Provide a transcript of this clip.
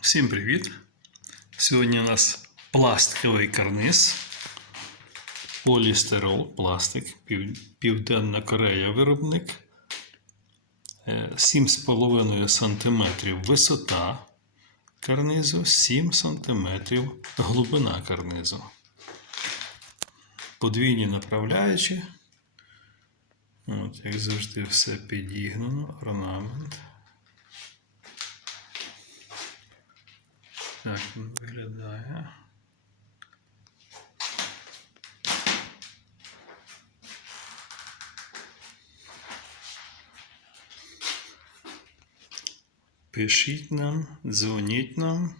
Всім привіт! Сьогодні у нас пластиковий карниз. Полістирол, пластик, Південна Корея виробник. Е, 7,5 см висота карнизу, 7 см глибина карнизу. Подвійні направляючі. От, як завжди, все підігнано, орнамент. Так виглядає. Пишіть нам, дзвоніть нам.